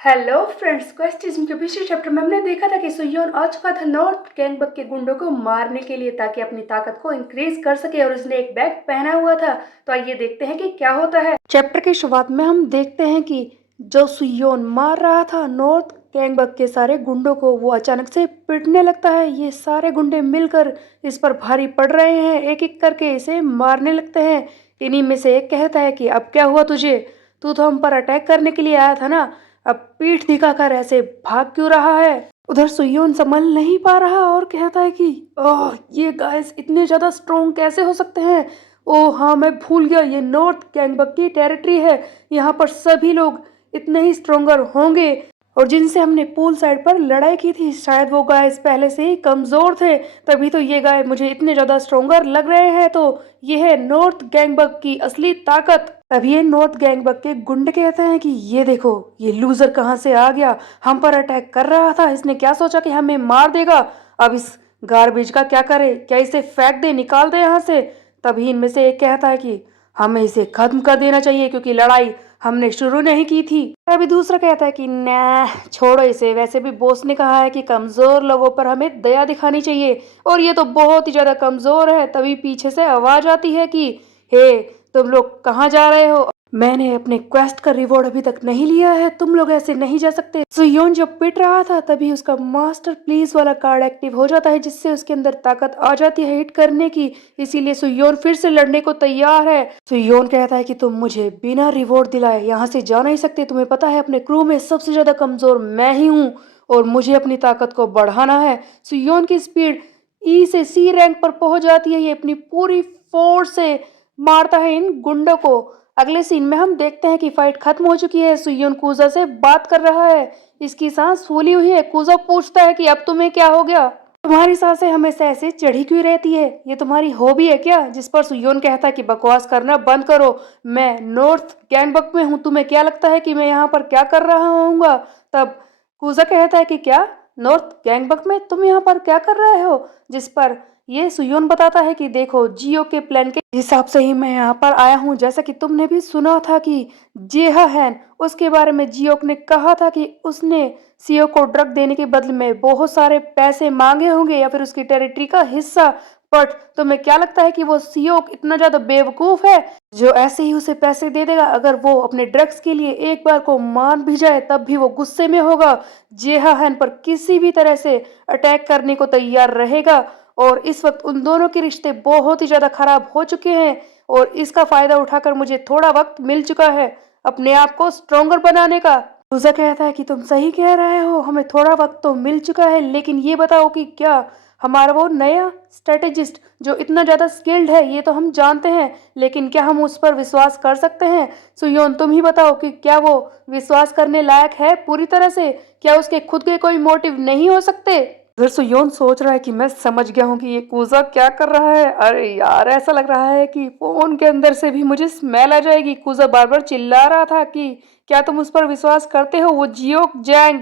Hello friends, क्वेस्टिज्म के पिछले chapter में हमने देखा था कि सुयोन आ चुका था नॉर्थ गैंगबक के गुंडों को मारने के लिए ताकि अपनी ताकत को इंक्रीज कर सके और उसने एक बैग पहना हुआ था। तो आइए देखते हैं कि क्या होता है। चैप्टर की शुरुआत में हम देखते हैं कि जो सुयोन मार रहा था नॉर्थ गैंगबक के सारे गुंडों को, वो अचानक से पिटने लगता है। ये सारे गुंडे मिलकर इस पर भारी पड़ रहे हैं, एक एक करके इसे मारने लगते हैं। इन्हीं में से एक कहता है कि अब क्या हुआ तुझे, तू तो हम पर अटैक करने के लिए आया था ना, अब पीठ दिखाकर ऐसे भाग क्यों रहा है। उधर सुयोन संभल नहीं पा रहा और कहता है कि ओह, ये गाइस इतने ज्यादा स्ट्रोंग कैसे हो सकते हैं। ओह हाँ, मैं भूल गया, ये नॉर्थ गैंगबक की टेरिटरी है। यहाँ पर सभी लोग इतने ही स्ट्रोंगर होंगे, और जिनसे हमने पूल साइड पर लड़ाई की थी शायद वो गाइस पहले से ही कमजोर थे, तभी तो ये गाय मुझे इतने ज्यादा स्ट्रोंगर लग रहे हैं। तो ये है नॉर्थ गैंगबक की असली ताकत। तभी ये नॉर्थ गैंगबक के गुंडे कहते हैं कि ये देखो, ये लूजर कहाँ से आ गया, हम पर अटैक कर रहा था, इसने क्या सोचा कि हमें मार देगा। अब इस गार्बेज का क्या करे, क्या इसे फेंक दे, निकाल दे यहाँ से। तभी इनमें से एक कहता है कि हमें इसे खत्म कर देना चाहिए क्योंकि लड़ाई हमने शुरू नहीं की थी। अभी दूसरा कहता है कि ना, छोड़ो इसे, वैसे भी बॉस ने कहा है कि कमजोर लोगों पर हमें दया दिखानी चाहिए और ये तो बहुत ही ज्यादा कमजोर है। तभी पीछे से आवाज आती है कि हे, तुम लोग कहाँ जा रहे हो, मैंने अपने क्वेस्ट का रिवॉर्ड अभी तक नहीं लिया है, तुम लोग ऐसे नहीं जा सकते। सुयोन जब पिट रहा था तभी उसका मास्टर प्लीज वाला कार्ड एक्टिव हो जाता है, जिससे उसके अंदर ताकत आ जाती है हिट करने की। इसीलिए सुयोन फिर से लड़ने को तैयार है। सुयोन कहता है कि तुम मुझे बिना रिवॉर्ड दिलाए यहाँ से जा नहीं सकते, तुम्हें पता है अपने क्रू में सबसे ज्यादा कमजोर मैं ही हूँ और मुझे अपनी ताकत को बढ़ाना है। सुयोन की स्पीड ई से सी रैंक पर पहुंच जाती है। ये अपनी पूरी फोर्स से मारता है इन गुंडों को। अगले सीन में हम देखते हैं कि फाइट खत्म हो चुकी है। सुयोन कूजा से बात कर रहा है, इसकी सांस फूली हुई है। कूजा पूछता है कि अब तुम्हें क्या हो गया, तुम्हारी सांसें हमेशा ऐसे चढ़ी क्यों रहती है, ये तुम्हारी हॉबी है क्या। जिस पर सुयोन कहता है कि बकवास करना बंद करो, मैं नॉर्थ गैंगबक में हूँ, तुम्हें क्या लगता है कि मैं यहाँ पर क्या कर रहा हूँगा। तब कूजा कहता है कि क्या, नॉर्थ गैंगबक में तुम यहाँ पर क्या कर रहे हो। जिस पर ये सुयोन बताता है कि देखो, जियो के प्लान के हिसाब से ही मैं यहाँ पर आया हूँ। जैसा कि तुमने भी सुना था कि जेहा हैन, उसके बारे में जियो ने कहा था कि उसने सीओ को ड्रग देने के बदले में बहुत सारे पैसे मांगे होंगे या फिर उसकी टेरिटरी का हिस्सा। बट तुम्हें क्या लगता है कि वो सीओ इतना ज्यादा बेवकूफ है जो ऐसे ही उसे पैसे दे देगा। अगर वो अपने ड्रग्स के लिए एक बार को मान भी जाए तब भी वो गुस्से में होगा, जेहा हैन पर किसी भी तरह से अटैक करने को तैयार रहेगा। और इस वक्त उन दोनों के रिश्ते बहुत ही ज्यादा खराब हो चुके हैं और इसका फायदा उठाकर मुझे थोड़ा वक्त मिल चुका है अपने आप को स्ट्रोंगर बनाने का। दूसरा कहता है कि तुम सही कह रहे हो, हमें थोड़ा वक्त तो मिल चुका है, लेकिन ये बताओ कि क्या हमारा वो नया स्ट्रेटेजिस्ट जो इतना ज्यादा स्किल्ड है, ये तो हम जानते हैं, लेकिन क्या हम उस पर विश्वास कर सकते हैं। सुयोन तुम ही बताओ कि क्या वो विश्वास करने लायक है पूरी तरह से, क्या उसके खुद के कोई मोटिव नहीं हो सकते। उधर सुयोन सोच रहा है कि मैं समझ गया हूँ कि ये कूजा क्या कर रहा है। अरे यार, ऐसा लग रहा है कि फोन के अंदर से भी मुझे स्मेल आ जाएगी। कूजा बार बार चिल्ला रहा था कि क्या तुम उस पर विश्वास करते हो, वो जियो जैंग,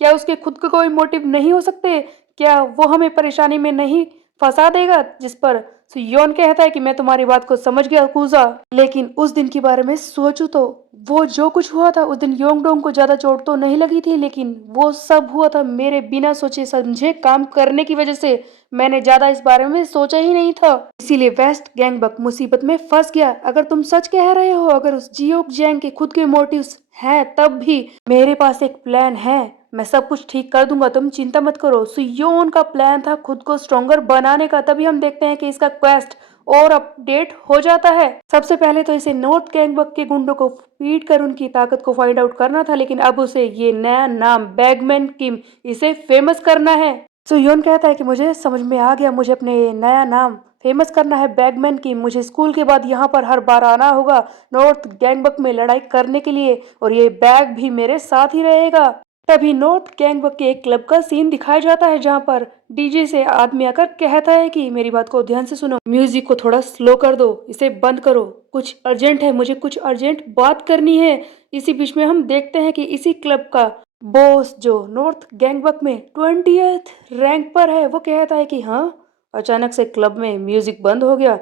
क्या उसके खुद के कोई मोटिव नहीं हो सकते, क्या वो हमें परेशानी में नहीं फंसा देगा। जिस पर सुयोन कहता है कि मैं तुम्हारी बात को समझ गया कूजा, लेकिन उस दिन के बारे में सोचो तो वो जो कुछ हुआ था उस दिन योंगडोंग को ज्यादा चोट तो नहीं लगी थी, लेकिन वो सब हुआ था मेरे बिना सोचे समझे काम करने की वजह से। मैंने ज्यादा इस बारे में सोचा ही नहीं था, इसीलिए वेस्ट गैंगबक मुसीबत में फंस गया। अगर तुम सच कह रहे हो, अगर उस जियोक जैंग के खुद के मोटिव्स हैं, तब भी मेरे पास एक प्लान है, मैं सब कुछ ठीक कर दूंगा, तुम चिंता मत करो। सुयोन का प्लान था खुद को स्ट्रोंगर बनाने का। तभी हम देखते हैं कि इसका क्वेस्ट और अपडेट हो जाता है। सबसे पहले तो इसे नॉर्थ गैंगबक के गुंडों को पीट कर उनकी ताकत को फाइंड आउट करना था, लेकिन अब उसे ये नया नाम बैगमैन किम, इसे फेमस करना है। सुयोन कहता है कि मुझे समझ में आ गया, मुझे अपने नया नाम फेमस करना है बैगमैन किम। मुझे स्कूल के बाद यहाँ पर हर बार आना होगा नॉर्थ गैंगबक में लड़ाई करने के लिए, और ये बैग भी मेरे साथ ही रहेगा। तभी नॉर्थ गैंगबक के एक क्लब का सीन दिखाया जाता है जहाँ पर डीजे से आदमी आकर कहता है कि मेरी बात को ध्यान से सुनो, म्यूजिक को थोड़ा स्लो कर दो, इसे बंद करो, कुछ अर्जेंट है, मुझे कुछ अर्जेंट बात करनी है। इसी बीच में हम देखते हैं कि इसी क्लब का बॉस जो नॉर्थ गैंगबक में 20th रैंक पर है, वो कहता है कि हाँ, अचानक से क्लब में म्यूजिक बंद हो गया,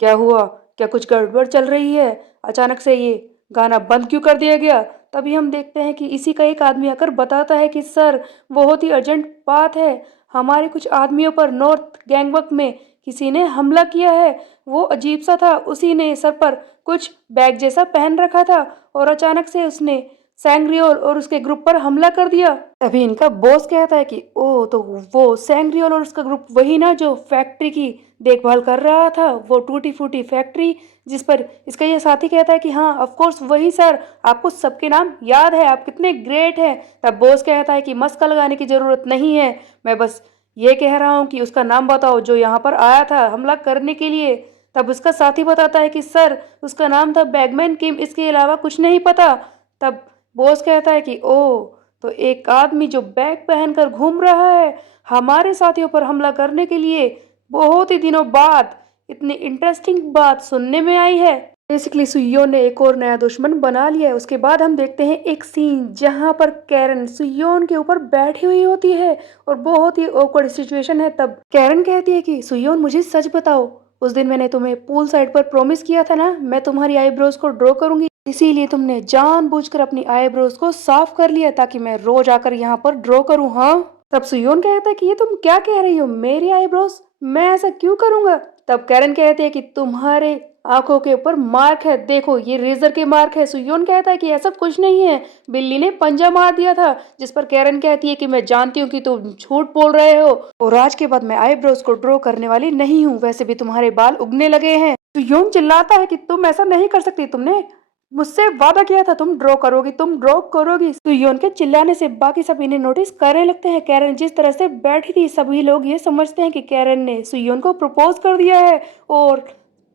क्या हुआ, क्या कुछ गड़बड़ चल रही है, अचानक से ये गाना बंद क्यों कर दिया गया। तभी हम देखते हैं कि इसी का एक आदमी आकर बताता है कि सर, बहुत ही अर्जेंट बात है, हमारे कुछ आदमियों पर नॉर्थ गैंगबक में किसी ने हमला किया है। वो अजीब सा था, उसी ने सर पर कुछ बैग जैसा पहन रखा था और अचानक से उसने सैंग्रियोल और उसके ग्रुप पर हमला कर दिया। तभी इनका बॉस कहता है कि ओह, तो वो सैंग्रियोल और उसका ग्रुप वही ना जो फैक्ट्री की देखभाल कर रहा था, वो टूटी फूटी फैक्ट्री। जिस पर इसका ये साथी कहता है कि हाँ, ऑफ कोर्स वही सर, आपको सबके नाम याद है, आप कितने ग्रेट हैं। तब बॉस कहता है कि मस्का लगाने की जरूरत नहीं है, मैं बस ये कह रहा हूँ कि उसका नाम बताओ जो यहाँ पर आया था हमला करने के लिए। तब उसका साथी बताता है कि सर, उसका नाम था बैगमैन किम, इसके अलावा कुछ नहीं पता। तब बॉस कहता है कि ओह, तो एक आदमी जो बैग पहनकर घूम रहा है हमारे साथियों पर हमला करने के लिए, बहुत ही दिनों बाद इतनी इंटरेस्टिंग बात सुनने में आई है। बेसिकली सुइयों ने एक और नया दुश्मन बना लिया है। उसके बाद हम देखते हैं एक सीन जहां पर कैरन सुयोन के ऊपर बैठी हुई होती है और बहुत ही awkward सिचुएशन है। तब कैरन कहती है कि सुयोन, मुझे सच बताओ, उस दिन मैंने तुम्हें पूल साइड पर प्रॉमिस किया था ना, मैं तुम्हारी आईब्रोज को ड्रॉ करूंगी, इसीलिए तुमने जानबूझकर अपनी आईब्रोज को साफ कर लिया ताकि मैं रोज आकर यहाँ पर ड्रॉ करूँ, हाँ? तब सुयोन कहता है कि ये तुम क्या कह रही हो, मेरी आईब्रोज, मैं ऐसा क्यों करूंगा? तब कैरन कहती है कि तुम्हारे आंखों के ऊपर मार्क है, देखो ये रेजर के मार्क है। सुयोन कहता है कि ऐसा कुछ नहीं है, बिल्ली ने पंजा मार दिया था। जिस पर कैरन कहती है कि मैं जानती हूँ कि तुम झूठ बोल रहे हो और आज के बाद मैं आईब्रोज को ड्रॉ करने वाली नहीं हूँ, वैसे भी तुम्हारे बाल उगने लगे हैं। सुयोन चिल्लाता है कि तुम ऐसा नहीं कर सकती, तुमने मुझसे वादा किया था, तुम ड्रॉ करोगी, तुम ड्रॉ करोगी। सुयोन के चिल्लाने से बाकी सब इन्हें नोटिस करने लगते हैं। कैरन जिस तरह से बैठी थी, सभी लोग ये समझते हैं कि कैरन ने सुयोन को प्रपोज कर दिया है और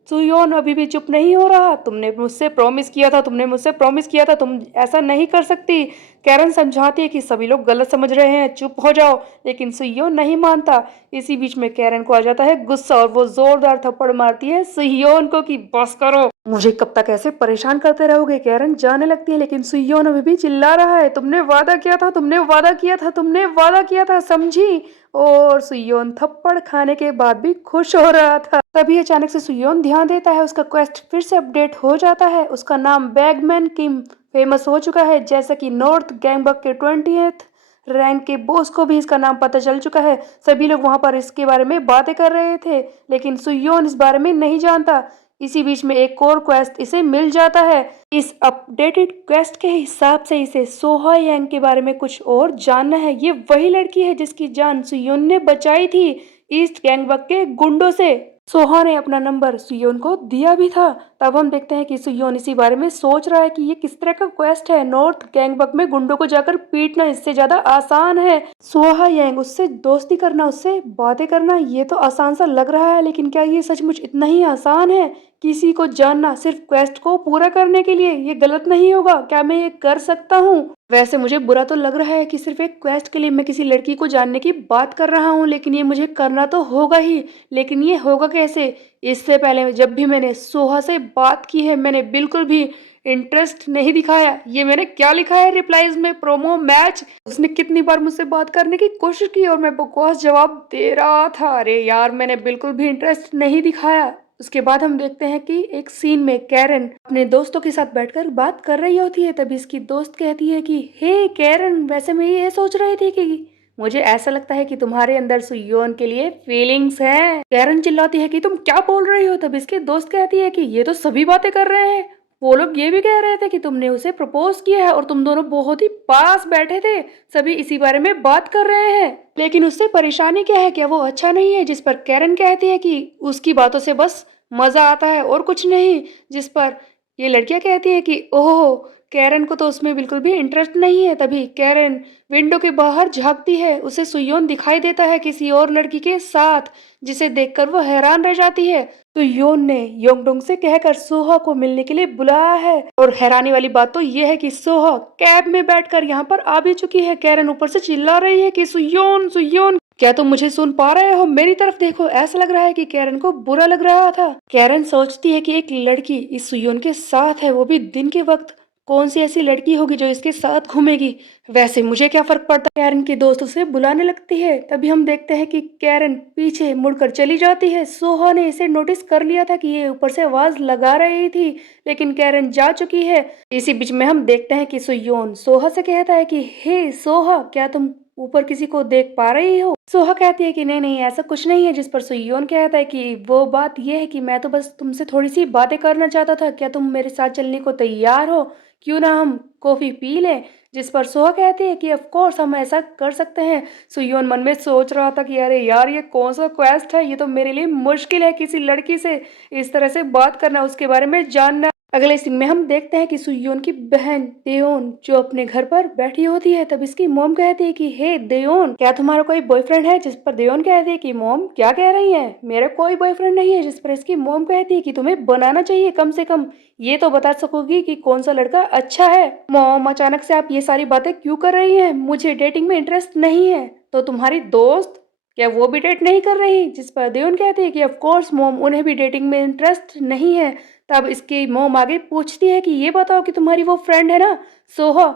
सुयोन अभी भी चुप नहीं हो रहा। तुमने मुझसे प्रॉमिस किया था, तुमने मुझसे प्रॉमिस किया था, तुम ऐसा नहीं कर सकती। कैरन समझाती है कि सभी लोग गलत समझ रहे हैं, चुप हो जाओ, लेकिन सुयोन नहीं मानता। इसी बीच में कैरन को आ जाता है गुस्सा और वो जोरदार थप्पड़ मारती है सुयोन को कि बस करो, मुझे कब तक ऐसे परेशान करते रहोगे। कैरन जाने लगती है लेकिन सुयोन अभी भी चिल्ला रहा है, तुमने वादा किया था, तुमने वादा किया था, तुमने वादा किया था, समझी? और सुयोन थप्पड़ खाने के बाद भी खुश हो रहा था। तभी अचानक से सुयोन ध्यान देता है, उसका क्वेस्ट फिर से अपडेट हो जाता है। उसका नाम बैगमैन किम फेमस हो चुका है, जैसा कि नॉर्थ गैंगबक के 20th रैंक के बॉस को भी इसका नाम पता चल चुका है। सभी लोग वहां पर इसके बारे में बातें कर रहे थे, लेकिन सुयोन इस बारे में नहीं जानता। इसी बीच में एक और क्वेस्ट इसे मिल जाता है। इस अपडेटेड क्वेस्ट के हिसाब से इसे सोहा यांग के बारे में कुछ और जानना है। ये वही लड़की है जिसकी जान सुयोन ने बचाई थी ईस्ट गैंगबक के गुंडों से। सोहा ने अपना नंबर सुयोन को दिया भी था। तब हम देखते हैं कि सुयोन इसी बारे में सोच रहा है कि ये किस तरह का क्वेस्ट है। नॉर्थ गैंगबक में गुंडों को जाकर पीटना इससे ज्यादा आसान है। सोहा यांग, उससे दोस्ती करना, उससे बातें करना, ये तो आसान सा लग रहा है, लेकिन क्या ये सचमुच इतना ही आसान है? किसी को जानना सिर्फ क्वेस्ट को पूरा करने के लिए, ये गलत नहीं होगा? क्या मैं ये कर सकता हूँ? वैसे मुझे बुरा तो लग रहा है कि सिर्फ एक क्वेस्ट के लिए मैं किसी लड़की को जानने की बात कर रहा हूँ, लेकिन ये मुझे करना तो होगा ही। लेकिन ये होगा कैसे? इससे पहले जब भी मैंने सोहा से बात की है, मैंने बिल्कुल भी इंटरेस्ट नहीं दिखाया। ये मैंने क्या लिखा है रिप्लाईज में, प्रोमो मैच। उसने कितनी बार मुझसे बात करने की कोशिश की और मैं बकवास जवाब दे रहा था। अरे यार, मैंने बिल्कुल भी इंटरेस्ट नहीं दिखाया। उसके बाद हम देखते हैं कि एक सीन में कैरन अपने दोस्तों के साथ बैठकर बात कर रही होती है। तभी इसकी दोस्त कहती है कि हे कैरन, वैसे मैं ये सोच रही थी कि मुझे ऐसा लगता है कि तुम्हारे अंदर सुयोन के लिए फीलिंग्स हैं। कैरन चिल्लाती है कि तुम क्या बोल रही हो? तब इसकी दोस्त कहती है कि ये तो सभी बातें कर रहे हैं, वो लोग ये भी कह रहे थे कि तुमने उसे प्रपोज किया है और तुम दोनों बहुत ही पास बैठे थे, सभी इसी बारे में बात कर रहे हैं। लेकिन उससे परेशानी क्या है? क्या वो अच्छा नहीं है? जिस पर कैरन कहती है कि उसकी बातों से बस मजा आता है और कुछ नहीं। जिस पर ये लड़कियां कहती हैं कि ओह, कैरन को तो उसमें बिल्कुल भी इंटरेस्ट नहीं है। तभी कैरन विंडो के बाहर झांकती है, उसे सुयोन दिखाई देता है किसी और लड़की के साथ, जिसे देखकर वो हैरान रह जाती है। तो योन ने योंगडोंग से कहकर सोहा को मिलने के लिए बुलाया है। और हैरानी वाली बात तो ये है कि सोहा कैब में बैठकर यहाँ पर आ भी चुकी है। कैरन ऊपर से चिल्ला रही है कि सुयोन, सुयोन, क्या तुम मुझे सुन पा रहे हो? मेरी तरफ देखो। ऐसा लग रहा है कि कैरन को बुरा लग रहा था। कैरन सोचती है कि एक लड़की इस सुयोन के साथ है, वो भी दिन के वक्त, कौन सी ऐसी लड़की होगी जो इसके साथ घूमेगी, वैसे मुझे क्या फर्क पड़ता। कैरन की दोस्त उसे बुलाने लगती है, तभी हम देखते हैं कि कैरन पीछे मुड़कर चली जाती है। सोहा ने इसे नोटिस कर लिया था कि ये ऊपर से आवाज लगा रही थी, लेकिन कैरन जा चुकी है। इसी बीच में हम देखते हैं कि सुयोन सोहा से कहता है कि हे सोहा, क्या तुम ऊपर किसी को देख पा रही हो। सोहा कहती है कि नहीं नहीं, ऐसा कुछ नहीं है, जिस पर सुयोन कहता है कि वो बात यह है कि मैं तो बस तुमसे थोड़ी सी बातें करना चाहता था, क्या तुम मेरे साथ चलने को तैयार हो, क्यों ना हम कॉफी पी लें। जिस पर सोहा कहती है कि ऑफ कोर्स हम ऐसा कर सकते हैं। सुयोन मन में सोच रहा था कि अरे यार, ये कौन सा क्वेस्ट है, ये तो मेरे लिए मुश्किल है किसी लड़की से इस तरह से बात करना, उसके बारे में जानना। अगले सीन में हम देखते हैं कि सुयोन की बहन देयोन जो अपने घर पर बैठी होती है, तब इसकी मॉम कहती है कि हे देयोन, क्या तुम्हारा कोई बॉयफ्रेंड है। जिस पर देयोन कहती है कि मॉम क्या कह रही है, मेरा कोई बॉयफ्रेंड नहीं है। जिस पर इसकी मॉम कहती है कि तुम्हें बनाना चाहिए, कम से कम ये तो बता सकोगी कि कौन सा लड़का अच्छा है। मॉम, अचानक से आप ये सारी बातें क्यों कर रही हैं, मुझे डेटिंग में इंटरेस्ट नहीं है। तो तुम्हारी दोस्त, क्या वो भी डेट नहीं कर रही। जिस पर देयोन कहती है कि ऑफ कोर्स मॉम, उन्हें भी डेटिंग में इंटरेस्ट नहीं है। तब इसकी मॉम आगे पूछती है कि ये बताओ कि तुम्हारी वो फ्रेंड है ना सोहा,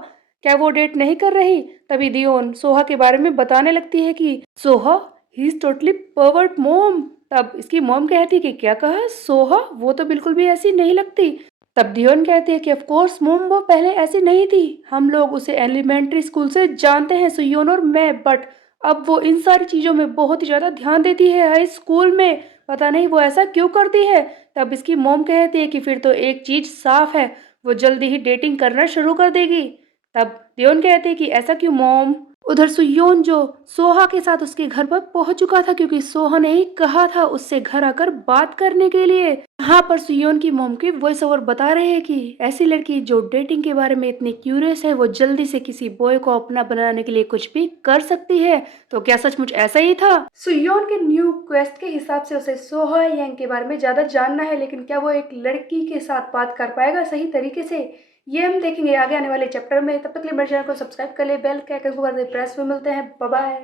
क्या वो डेट नहीं कर रही। तभी दियोन सोहा के बारे में बताने लगती है कि Soha he is totally pervert mom. तब इसकी मॉम कहती है कि क्या कहा, सोहा वो तो बिल्कुल भी ऐसी नहीं लगती। तब दियोन कहती है कि ऑफ कोर्स मॉम, वो पहले ऐसी नहीं थी, हम लोग उसे एलिमेंट्री स्कूल से जानते हैं सुयोन और मैं, बट अब वो इन सारी चीजों में बहुत ही ज्यादा ध्यान देती है हाई स्कूल में, पता नहीं वो ऐसा क्यों करती है। तब इसकी मॉम कहती है कि फिर तो एक चीज साफ है, वो जल्दी ही डेटिंग करना शुरू कर देगी। तब दियोन कहती है कि ऐसा क्यों मॉम। उधर सुयोन जो सोहा के साथ उसके घर पर पहुंच चुका था, क्योंकि सोहा ने ही कहा था उससे घर आकर बात करने के लिए। यहाँ पर सुयोन की मॉम की वॉइस ओवर बता रहे हैं कि ऐसी लड़की जो डेटिंग के बारे में इतनी क्यूरियस है, वो जल्दी से किसी बॉय को अपना बनाने के लिए कुछ भी कर सकती है। तो क्या सचमुच ऐसा ही था। सुयोन के न्यू क्वेस्ट के हिसाब से उसे सोहा यांग के बारे में ज्यादा जानना है, लेकिन क्या वो एक लड़की के साथ बात कर पाएगा सही तरीके से, ये हम देखेंगे आगे आने वाले चैप्टर में। तब तक के लिए मेरे चैनल को सब्सक्राइब कर ले, बेल के आइकन को कर दे प्रेस में। मिलते हैं, बाय बाय।